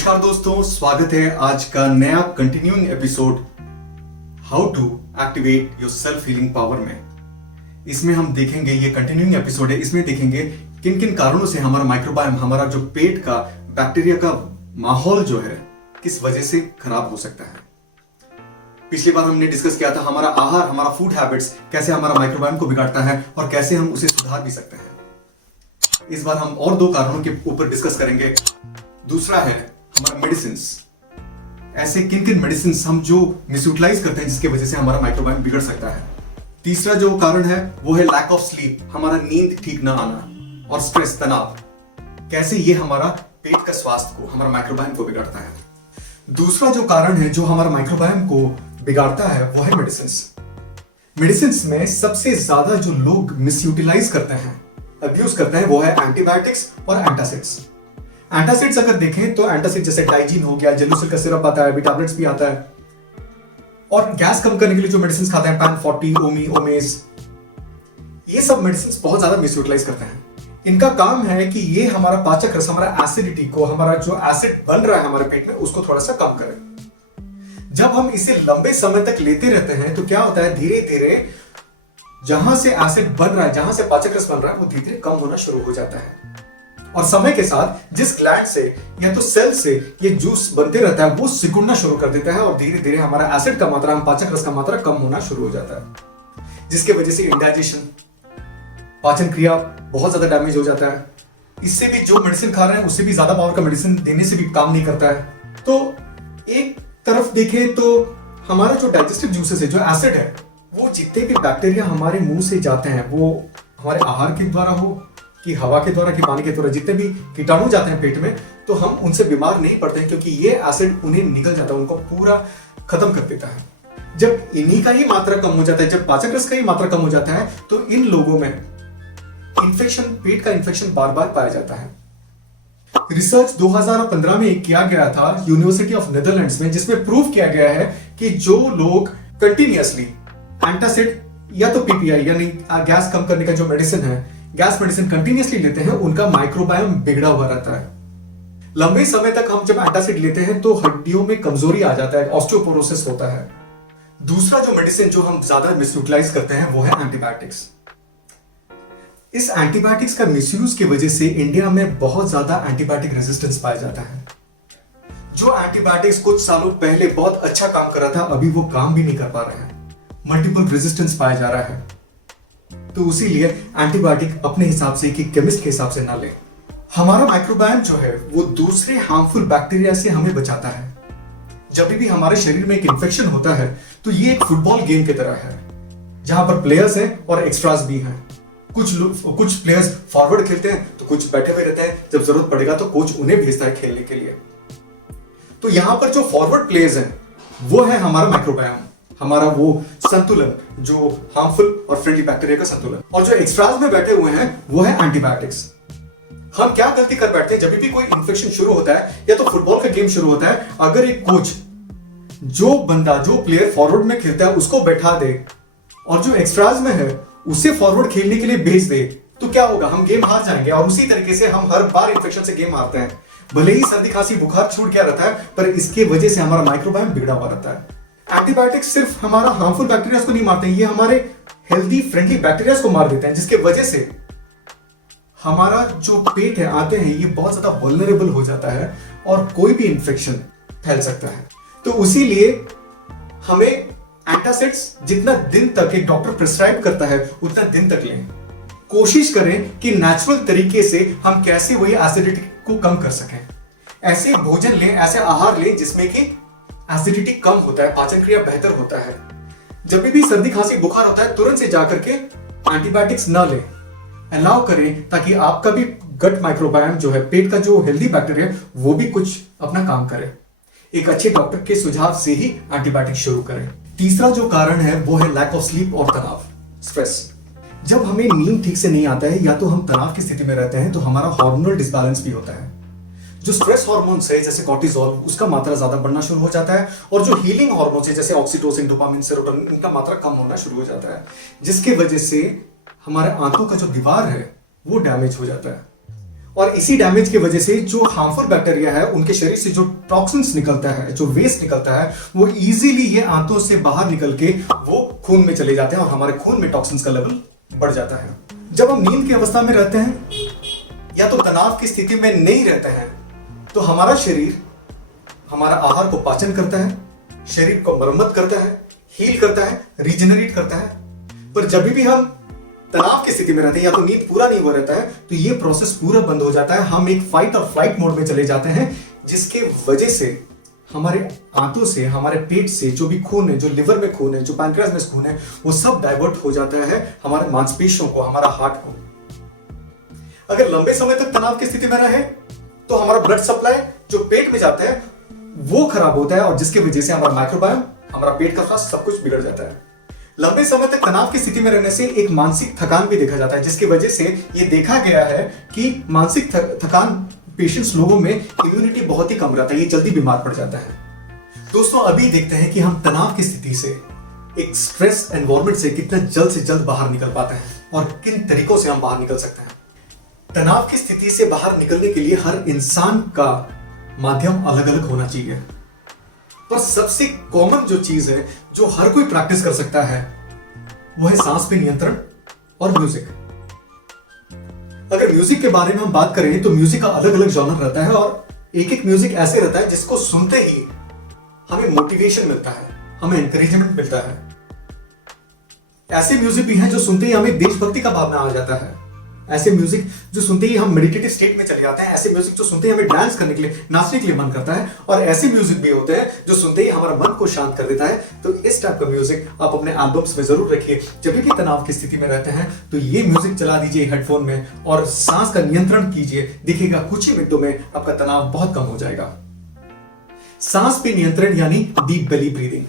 नमस्कार दोस्तों, स्वागत है आज का नया continuing episode how to activate your self healing power में। इसमें हम देखेंगे, ये कंटिन्यूइंग एपिसोड है, इसमें देखेंगे किन किन कारणों से हमारा माइक्रोबायोम, हमारा जो पेट का बैक्टीरिया का माहौल जो है किस वजह से खराब हो सकता है। पिछली बार हमने डिस्कस किया था हमारा आहार, हमारा फूड हैबिट्स कैसे हमारा माइक्रोबायोम को बिगाड़ता है और कैसे हम उसे सुधार भी सकते हैं। इस बार हम और दो कारणों के ऊपर डिस्कस करेंगे। दूसरा है हमारा मेडिसिन्स, ऐसे किन किन मेडिसिन्स हम जो मिसयूटिलाइज करते हैं जिसकी वजह से हमारा माइक्रोबायोम बिगड़ सकता है। तीसरा जो कारण है वो है लैक ऑफ स्लीप, हमारा नींद ठीक ना आना और स्ट्रेस, तनाव, कैसे ये हमारा पेट का स्वास्थ्य को, हमारा माइक्रोबायोम को बिगाड़ता है। दूसरा जो कारण है जो हमारा माइक्रोबायोम को बिगाड़ता है वो है मेडिसिन्स। मेडिसिन्स में सबसे ज्यादा जो लोग मिसयूटिलाइज करते हैं, अब्यूज करते हैं, वो है एंटीबायोटिक्स और एंटासिड्स। एंटासिड्स अगर देखें तो एंटासिड जैसे डाइजीन हो गया, जेलुसिल का सिरप आता है, अभी टैबलेट्स भी आता है, और गैस कम करने के लिए जो मेडिसिन खाते हैं पैन 40, ओमी, ओमेज, ये सब मेडिसिन बहुत ज्यादा मिसयूटिलाइज करते हैं। इनका काम है कि ये हमारा पाचक रस, हमारा एसिडिटी को, हमारा जो एसिड बन रहा है हमारे पेट में, उसको थोड़ा सा कम करें। जब हम इसे लंबे समय तक लेते रहते हैं तो क्या होता है, धीरे धीरे जहां से एसिड बन रहा है, जहां से पाचक रस बन रहा है, वो धीरे धीरे कम होना शुरू हो जाता है। और समय के साथ जिस ग्लैंड से या तो सेल से ये जूस बनते रहता है वो सिकुड़ना शुरू कर देता है और धीरे धीरे हमारा एसिड का मात्रा, हम पाचक रस का मात्रा कम होना शुरू हो जाता है, जिसके वजह से इंडाइजेशन, पाचन क्रिया बहुत ज्यादा डैमेज हो जाता है। इससे भी जो मेडिसिन खा रहे हैं उससे भी ज्यादा पावर का मेडिसिन देने से भी काम नहीं करता है। तो एक तरफ देखें तो हमारा जो डाइजेस्टिव जूसेस है, जो एसिड है, वो जितने भी बैक्टीरिया हमारे मुंह से जाते हैं, वो हमारे आहार के द्वारा हो कि हवा के द्वारा कि पानी के द्वारा, जितने भी कीटाणु जाते हैं पेट में, तो हम उनसे बीमार नहीं पड़ते हैं क्योंकि ये एसिड उन्हें निकल जाता है, उनको पूरा खत्म कर देता है। जब इन्हीं का ही मात्रा कम हो जाता है, जब पाचक रस का ही मात्रा कम हो जाता है, तो इन लोगों में इन्फेक्शन, पेट का इन्फेक्शन बार बार पाया जाता है। रिसर्च 2015 में किया गया था यूनिवर्सिटी ऑफ नीदरलैंड्स में, जिसमें प्रूव किया गया है कि जो लोग कंटिन्यूअसली एंटासिड या तो पीपीआई यानी गैस कम करने का जो मेडिसिन है, गैस मेडिसिन कंटिन्यूअसली लेते हैं, उनका माइक्रोबायोम बिगड़ा हुआ रहता है। लंबे समय तक हम जब एंटासिड लेते हैं तो हड्डियों में कमजोरी आ जाता है, ऑस्टियोपोरोसिस होता है। दूसरा जो मेडिसिन जो हम ज्यादा मिसयूटिलाइज करते हैं वो है एंटीबायोटिक्स। इस एंटीबायोटिक्स का मिसयूज की वजह से इंडिया में बहुत ज्यादा एंटीबायोटिक रेजिस्टेंस पाया जाता है। जो एंटीबायोटिक्स कुछ सालों पहले बहुत अच्छा काम कर रहा था, अभी वो काम भी नहीं कर पा रहे हैं, मल्टीपल रेजिस्टेंस पाया जा रहा है। तो इसीलिए एंटीबायोटिक अपने हिसाब से, कि केमिस्ट के हिसाब से ना लें। हमारा माइक्रोबायोम जो है वो दूसरे हार्मफुल बैक्टीरिया से हमें बचाता है। जब भी हमारे शरीर में एक इंफेक्शन होता है तो ये एक फुटबॉल गेम की तरह है, जहां पर प्लेयर्स हैं और एक्स्ट्रास भी हैं। कुछ प्लेयर्स फॉरवर्ड खेलते हैं तो कुछ बैठे हुए रहते हैं, जब जरूरत पड़ेगा तो कोच उन्हें भेजता है खेलने के लिए। तो यहां पर जो फॉरवर्ड प्लेयर्स हैं वो है हमारा माइक्रोबायोम, हमारा वो संतुलन, जो हार्मफुल और फ्रेंडली बैक्टीरिया का संतुलन। और जो एक्स्ट्रास में बैठे हुए हैं वो है एंटीबायोटिक्स। हम क्या गलती कर बैठते हैं, जब भी कोई इंफेक्शन शुरू होता है या तो फुटबॉल का गेम शुरू होता है, अगर एक कोच जो बंदा, जो प्लेयर फॉरवर्ड में खेलता है उसको बैठा दे और जो एक्स्ट्रास में है उसे फॉरवर्ड खेलने के लिए भेज दे, तो क्या होगा, हम गेम हार जाएंगे। और उसी तरीके से हम हर बार इंफेक्शन से गेम हारते हैं। भले ही सर्दी खांसी बुखार छूट गया रहता है, पर इसके वजह से हमारा माइक्रोबायोम बिगड़ा हुआ रहता है। एंटीबायोटिक्स सिर्फ हमारा हार्मफुल बैक्टीरिया को नहीं मारते हैं, ये हमारे हेल्दी फ्रेंडली बैक्टीरिया को मार देते हैं, जिसके वजह से हमारा जो पेट है, आते हैं, ये बहुत ज्यादा वल्नरेबल हो जाता है और कोई भी इंफेक्शन फैल सकता है। तो इसीलिए हमें एंटासिड्स जितना दिन तक एक डॉक्टर प्रिस्क्राइब करता है उतना दिन तक लें। कोशिश करें कि नेचुरल तरीके से हम कैसे वही एसिडिटी को कम कर सकें। ऐसे भोजन लें, ऐसे आहार लें जिसमें कि एसिडिटी कम होता है, पाचन क्रिया बेहतर होता है। जब भी सर्दी खांसी बुखार होता है तुरंत से जाकर के एंटीबायोटिक्स ना लें, अलाउ करें, ताकि आपका भी गट माइक्रोबायोम जो है, पेट का जो हेल्दी बैक्टीरिया, वो भी कुछ अपना काम करे। एक अच्छे डॉक्टर के सुझाव से ही एंटीबायोटिक शुरू करें। तीसरा जो कारण है वो है लैक ऑफ स्लीप और तनाव, स्ट्रेस। जब हमें नींद ठीक से नहीं आता है या तो हम तनाव की स्थिति में रहते हैं तो हमारा हार्मोनल डिसबैलेंस भी होता है। जो स्ट्रेस हार्मोन्स है जैसे कॉर्टिसोल, उसका मात्रा ज्यादा बढ़ना शुरू हो जाता है, और जो हीलिंग हार्मोन्स है जैसे ऑक्सीटोसिन, डोपामिन, सेरोटोनिन, इनका मात्रा कम होना शुरू हो जाता है, जिसकी वजह से हमारे आंतों का जो दीवार है वो डैमेज हो जाता है। और इसी डैमेज की वजह से जो हार्मफुल बैक्टीरिया है, उनके शरीर से जो टॉक्सिन्स निकलता है, जो वेस्ट निकलता है, वो इजीली ये आंतों से बाहर निकल के वो खून में चले जाते हैं और हमारे खून में टॉक्सिन्स का लेवल बढ़ जाता है। जब हम नींद की अवस्था में रहते हैं या तो तनाव की स्थिति में नहीं रहते हैं, तो हमारा शरीर हमारा आहार को पाचन करता है, शरीर को मरम्मत करता है, हील करता है, रीजनरेट करता है। पर जब भी हम तनाव की स्थिति में रहते हैं या तो नींद पूरा नहीं हो रहता है, तो ये प्रोसेस पूरा बंद हो जाता है। हम एक फाइट और फ्लाइट मोड में चले जाते हैं, जिसके वजह से हमारे आंतों से, हमारे पेट से जो भी खून है, जो लिवर में खून है, जो पैंक्रियाज में खून है, वो सब डाइवर्ट हो जाता है हमारे मांसपेशियों को, हमारा हार्ट को। अगर लंबे समय तक तनाव की स्थिति में रहे तो हमारा ब्लड सप्लाई जो पेट में जाता है वो खराब होता है, और जिसकी वजह से हमारा माइक्रोबायोम, हमारा पेट का स्वास्थ्य सब कुछ बिगड़ जाता है। लंबे समय तक तनाव की स्थिति में रहने से एक मानसिक थकान भी देखा जाता है, जिसकी वजह से ये देखा गया है कि मानसिक थकान पेशेंट्स लोगों में इम्यूनिटी बहुत ही कम रहता है, ये जल्दी बीमार पड़ जाता है। दोस्तों, अभी देखते हैं कि हम तनाव की स्थिति से, एक स्ट्रेस एनवायरनमेंट से कितना जल्द से जल्द बाहर निकल पाते हैं और किन तरीकों से हम बाहर निकल सकते हैं। तनाव की स्थिति से बाहर निकलने के लिए हर इंसान का माध्यम अलग अलग होना चाहिए, पर सबसे कॉमन जो चीज है जो हर कोई प्रैक्टिस कर सकता है वो है सांस पे नियंत्रण और म्यूजिक। अगर म्यूजिक के बारे में हम बात करें तो म्यूजिक का अलग अलग जॉनर रहता है, और एक एक म्यूजिक ऐसे रहता है जिसको सुनते ही हमें मोटिवेशन मिलता है, हमें एनकरेजमेंट मिलता है। ऐसे म्यूजिक भी हैं जो सुनते ही हमें देशभक्ति का भावना आ जाता है, ऐसे म्यूजिक जो सुनते ही हम मेडिटेटिव स्टेट में चले जाते हैं, ऐसे म्यूजिक जो सुनते ही हमें डांस करने के लिए, नाचने के लिए मन करता है, और ऐसे म्यूजिक भी होते हैं जो सुनते ही हमारा मन को शांत कर देता है। तो इस टाइप का म्यूजिक आप अपने एल्बम्स में जरूर रखिए। जब भी तनाव की स्थिति में रहते हैं तो ये म्यूजिक चला दीजिए हेडफोन में और सांस का नियंत्रण कीजिए, दिखेगा कुछ ही मिनटों में आपका तनाव बहुत कम हो जाएगा। सांस पे नियंत्रण यानी डीप बेली ब्रीदिंग।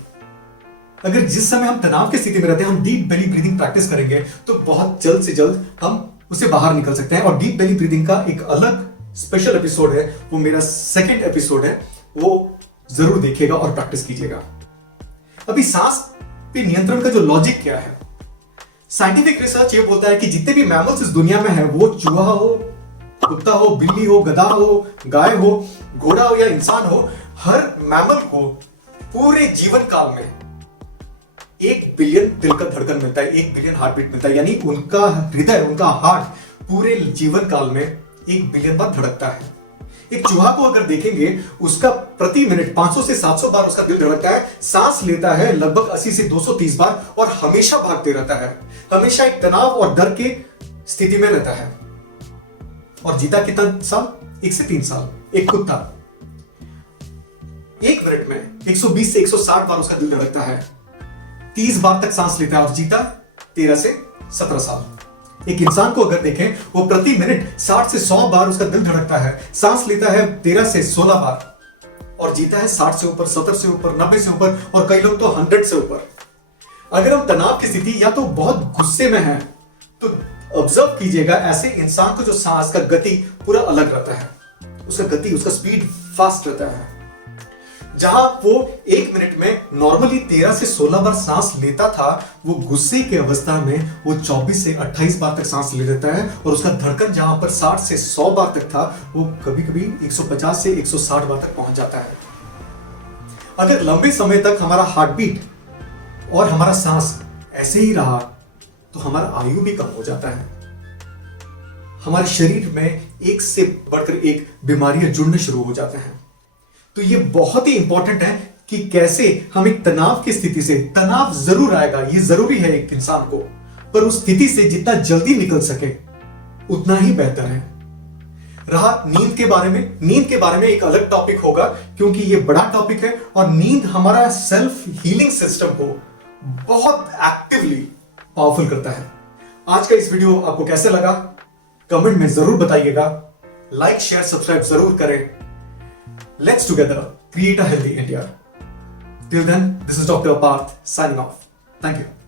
अगर जिस समय हम तनाव की स्थिति में रहते हैं हम डीप बेली ब्रीदिंग प्रैक्टिस करेंगे तो बहुत जल्द से जल्द हम उससे बाहर निकल सकते हैं। और डीप बेली ब्रीदिंग का एक अलग स्पेशल एपिसोड है, वो मेरा सेकंड एपिसोड है, वो जरूर देखिएगा और प्रैक्टिस कीजिएगा। अभी सांस पे नियंत्रण का जो लॉजिक क्या है, साइंटिफिक रिसर्च ये बोलता है कि जितने भी मैमल्स इस दुनिया में है, वो चूहा हो, कुत्ता हो, बिल्ली हो, गधा हो, गाय हो, घोड़ा हो या इंसान हो, हर मैमल को पूरे जीवन काल में 1 बिलियन दिल का धड़कन मिलता है, 1 बिलियन हार्ट बीट मिलता है, यानी उनका हृदय, उनका हार्ट पूरे जीवन काल में 1 बिलियन बार धड़कता है। एक चूहा को अगर देखेंगे, उसका प्रति मिनट 500 से 700 बार उसका दिल धड़कता है, सांस लेता है लगभग 80 से 230 बार, और हमेशा भागते रहता है, हमेशा एक तनाव और डर के स्थिति में रहता है। और जीता कितना साल? 1 से 3 साल। एक कुत्ता 1 मिनट में 120 से 160 बार उसका दिल धड़कता है, 30 बार तक सांस लेता है और जीता 13 से 17 साल। एक इंसान को अगर देखें, वो प्रति मिनट 60 से 100 बार उसका दिल धड़कता है, सांस लेता है 13 से 16 बार और जीता है 60 से ऊपर, 70 से ऊपर, 90 से ऊपर, और कई लोग तो 100 से ऊपर। अगर हम तनाव की स्थिति या तो बहुत गुस्से में हैं, तो ऑब्जर्व कीजिएगा ऐसे इंसान को जो सांस का गति पूरा अलग रहता है, उसका गति, उसका स्पीड फास्ट रहता है। जहां वो 1 मिनट में नॉर्मली 13 से 16 बार सांस लेता था, वो गुस्से की अवस्था में वो 24 से 28 बार तक सांस ले लेता है, और उसका धड़कन जहां पर 60 से 100 बार तक था, वो कभी कभी 150 से 160 बार तक पहुंच जाता है। अगर लंबे समय तक हमारा हार्ट बीट और हमारा सांस ऐसे ही रहा तो हमारा आयु भी कम हो जाता है, हमारे शरीर में एक से बढ़कर एक बीमारियां जुड़ने शुरू हो जाते हैं। तो ये बहुत ही इंपॉर्टेंट है कि कैसे हम एक तनाव की स्थिति से, तनाव जरूर आएगा, ये जरूरी है एक इंसान को, पर उस स्थिति से जितना जल्दी निकल सके उतना ही बेहतर है। रहा नींद के बारे में, नींद के बारे में एक अलग टॉपिक होगा, क्योंकि ये बड़ा टॉपिक है और नींद हमारा सेल्फ हीलिंग सिस्टम को बहुत एक्टिवली पावरफुल करता है। आज का इस वीडियो आपको कैसे लगा कमेंट में जरूर बताइएगा, लाइक शेयर सब्सक्राइब जरूर करें। Let's together create a healthy India. Till then, this is Dr. Parth signing off. Thank you.